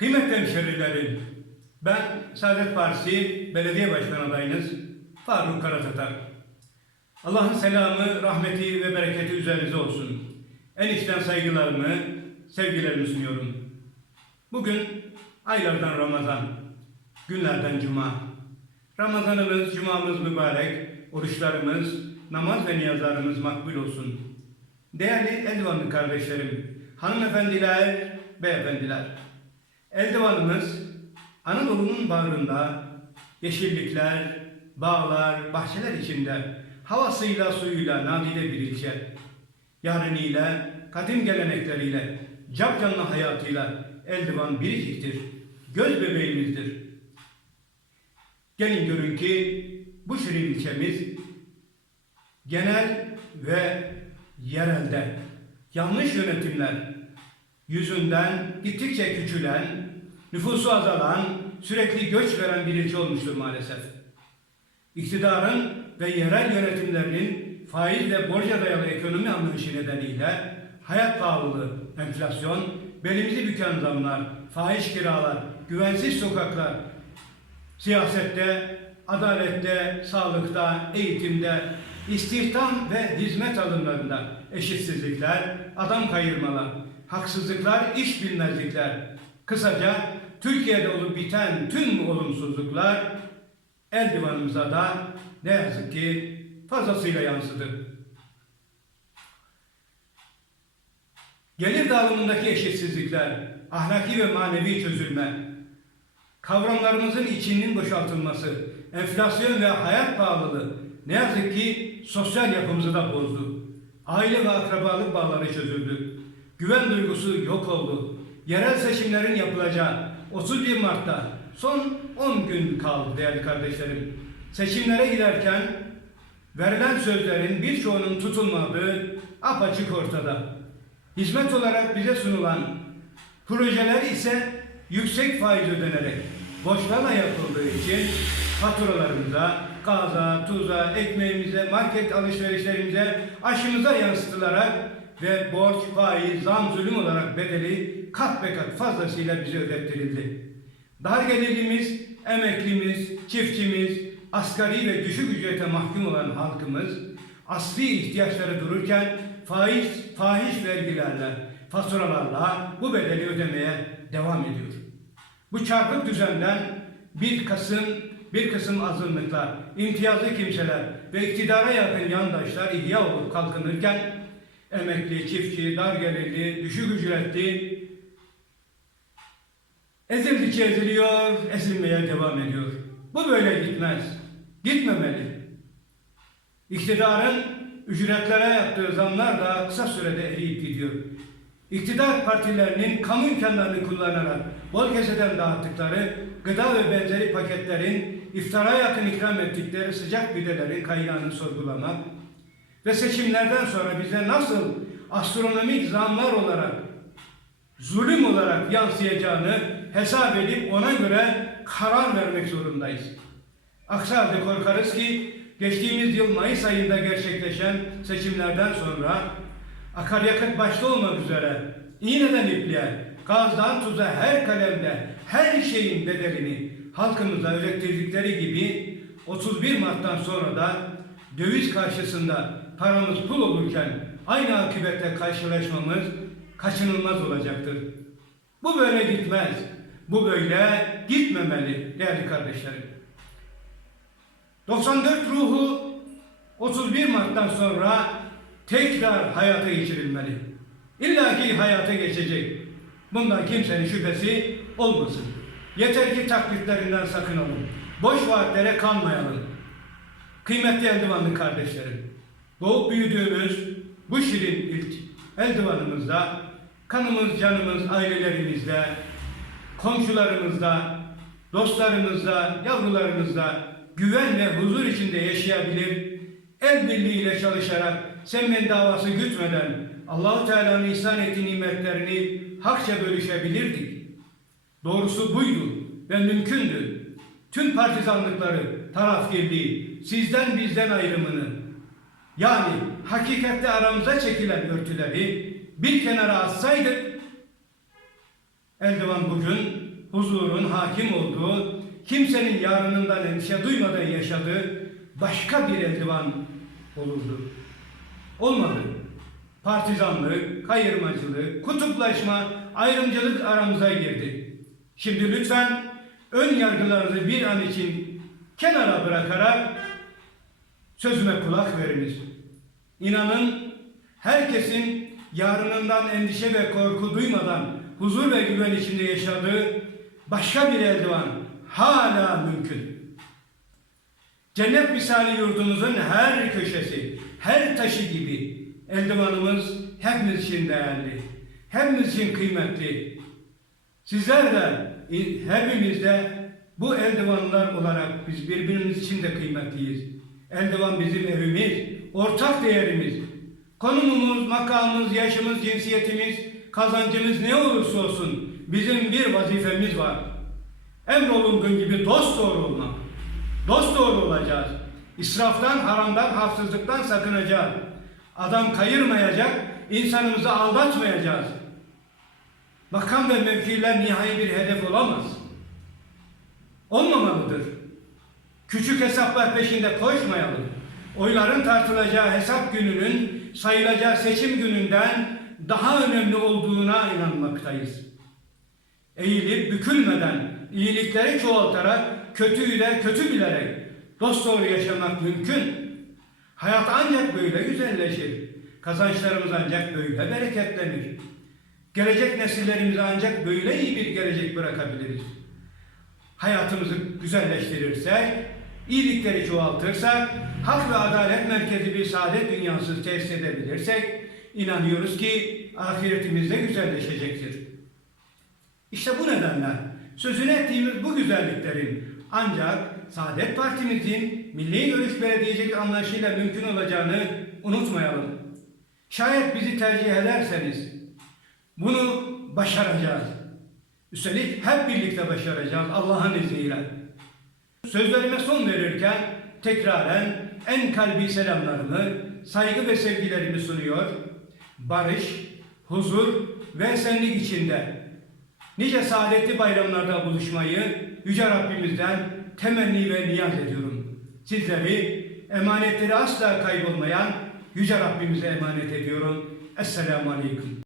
Kıymetli hemşerilerim, ben Saadet Partisi Belediye Başkan adayınız Faruk Karatatar. Allah'ın selamı, rahmeti ve bereketi üzerinize olsun. En içten saygılarımı, sevgilerimi sunuyorum. Bugün aylardan Ramazan, günlerden Cuma. Ramazanımız, Cumamız mübarek, oruçlarımız, namaz ve niyazlarımız makbul olsun. Değerli Eldivanlı kardeşlerim, hanımefendiler, beyefendiler. Eldivanımız Anadolu'nun bağrında yeşillikler, bağlar, bahçeler içinde havasıyla suyuyla nadide bir ilçe. Yarınıyla, kadim gelenekleriyle, capcanlı hayatıyla Eldivan biriciktir, göz bebeğimizdir. Gelin görün ki bu şirin ilçemiz genel ve yerelde yanlış yönetimler yüzünden gittikçe küçülen, nüfusu azalan, sürekli göç veren bir ilçe olmuştur maalesef. İktidarın ve yerel yönetimlerinin faizle borca dayalı ekonomi anlayışı nedeniyle hayat pahalılığı, enflasyon, belimizi büken zamlar, fahiş kiralar, güvensiz sokaklar, siyasette, adalette, sağlıkta, eğitimde, istihdam ve hizmet alımlarında eşitsizlikler, adam kayırmalar, haksızlıklar, iş bilmezlikler, kısaca Türkiye'de olup biten tüm olumsuzluklar eldivanımıza da ne yazık ki fazlasıyla yansıdı. Gelir dağılımındaki eşitsizlikler, ahlaki ve manevi çözülme, kavramlarımızın içinin boşaltılması, enflasyon ve hayat pahalılığı ne yazık ki sosyal yapımızı da bozdu. Aile ve akrabalık bağları çözüldü. Güven duygusu yok oldu. Yerel seçimlerin yapılacağı 31 Mart'ta son 10 gün kaldı değerli kardeşlerim. Seçimlere giderken verilen sözlerin birçoğunun tutulmadığı apaçık ortada. Hizmet olarak bize sunulan projeler ise yüksek faiz ödenerek borçlarla yapıldığı için faturalarımıza, gaza, tuza, ekmeğimize, market alışverişlerimize, aşımıza yansıtılarak ve borç, faiz, zam, zulüm olarak bedeli kat be kat fazlasıyla bize ödettirildi. Dar gelirimiz, emeklimiz, çiftçimiz, asgari ve düşük ücrete mahkum olan halkımız asli ihtiyaçları dururken faiz, fahiş vergilerle, faturalarla bu bedeli ödemeye devam ediyor. Bu çarpık düzenden bir kısım bir kısım azınlıklar, imtiyazlı kimseler ve iktidara yakın yandaşlar ihya olup kalkınırken emekli, çiftçi, dar gelirli, düşük ücretli ezildikçe eziliyor, ezilmeye devam ediyor. Bu böyle gitmez. Gitmemeli. İktidarın ücretlere yaptığı zamlar da kısa sürede eriyip gidiyor. İktidar partilerinin kamu imkanlarını kullanarak bol keseden dağıttıkları gıda ve benzeri paketlerin iftara yakın ikram ettikleri sıcak pidelerin kaynağını sorgulamak ve seçimlerden sonra bize nasıl astronomik zamlar olarak zulüm olarak yansıyacağını hesap edip ona göre karar vermek zorundayız. Aksi halde korkarız ki geçtiğimiz yıl Mayıs ayında gerçekleşen seçimlerden sonra akaryakıt başta olmak üzere iğneden ipliğe, gazdan tuza her kalemde her şeyin bedelini halkımıza öğrettirdikleri gibi 31 Mart'tan sonra da döviz karşısında paramız pul olurken aynı akıbette karşılaşmamız kaçınılmaz olacaktır. Bu böyle gitmez. Bu böyle gitmemeli değerli kardeşlerim. 94 ruhu 31 Mart'tan sonra tekrar hayata geçirilmeli. İlla ki hayata geçecek. Bundan kimsenin şüphesi olmasın. Yeter ki taklitlerinden sakınalım. Boş vaatlere kanmayalım. Kıymetli Eldivanlı kardeşlerim, doğup büyüdüğümüz bu şirin ilk Eldivanımızda kanımız, canımız, ailelerimizde, komşularımızda, dostlarımızda, yavrularımızda güven ve huzur içinde yaşayabilir, el birliğiyle çalışarak semmen davası gütmeden Allahu Teala'nın ihsan ettiği nimetlerini hakça bölüşebilirdik. Doğrusu buydu ve mümkündü. Tüm partizanlıkları, tarafgirliği, sizden bizden ayrımını, yani hakikatte aramıza çekilen örtüleri bir kenara atsaydık, Erdoğan bugün huzurun hakim olduğu, kimsenin yarınından endişe duymadan yaşadığı başka bir eldivan olurdu. Olmadı. Partizanlık, kayırmacılık, kutuplaşma, ayrımcılık aramıza girdi. Şimdi lütfen ön yargılarınızı bir an için kenara bırakarak sözüme kulak veriniz. İnanın herkesin yarınından endişe ve korku duymadan huzur ve güven içinde yaşadığı başka bir eldivan hala mümkün. Cennet misali yurdumuzun her köşesi, her taşı gibi eldivanımız hepimiz için değerli, hepimiz için kıymetli. Sizler de, hepimiz de bu eldivanlar olarak biz birbirimiz için de kıymetliyiz. Eldivan bizim evimiz, ortak değerimiz. Konumumuz, makamımız, yaşımız, cinsiyetimiz, kazancımız ne olursa olsun bizim bir vazifemiz var. Emrolunduğun gibi dost doğru olmak. Dost doğru olacağız. İsraftan, haramdan, haksızlıktan sakınacağız. Adam kayırmayacak, insanımızı aldatmayacağız. Makam ve mevkiler nihai bir hedef olamaz. Olmamalıdır. Küçük hesaplar peşinde koşmayalım. Oyların tartılacağı hesap gününün sayılacağı seçim gününden daha önemli olduğuna inanmaktayız. Eğilip bükülmeden, iyilikleri çoğaltarak, kötüyü de kötü bilerek dost doğru yaşamak mümkün. Hayat ancak böyle güzelleşir. Kazançlarımız ancak böyle bereketlenir. Gelecek nesillerimize ancak böyle iyi bir gelecek bırakabiliriz. Hayatımızı güzelleştirirsek, iyilikleri çoğaltırsak, hak ve adalet merkezi bir saadet dünyası tesis edebilirsek, inanıyoruz ki ahiretimiz de güzelleşecektir. İşte bu nedenle sözünü ettiğimiz bu güzelliklerin ancak Saadet Partimizin Milli Görüş Belediyecilik anlayışıyla mümkün olacağını unutmayalım. Şayet bizi tercih ederseniz bunu başaracağız. Üstelik hep birlikte başaracağız Allah'ın izniyle. Sözlerime son verirken tekraren en kalbi selamlarımı, saygı ve sevgilerimi sunuyor. Barış, huzur ve esenlik içinde nice saadetli bayramlarda buluşmayı Yüce Rabbimizden temenni ve niyaz ediyorum. Sizleri emanetleri asla kaybolmayan Yüce Rabbimize emanet ediyorum. Esselamu Aleyküm.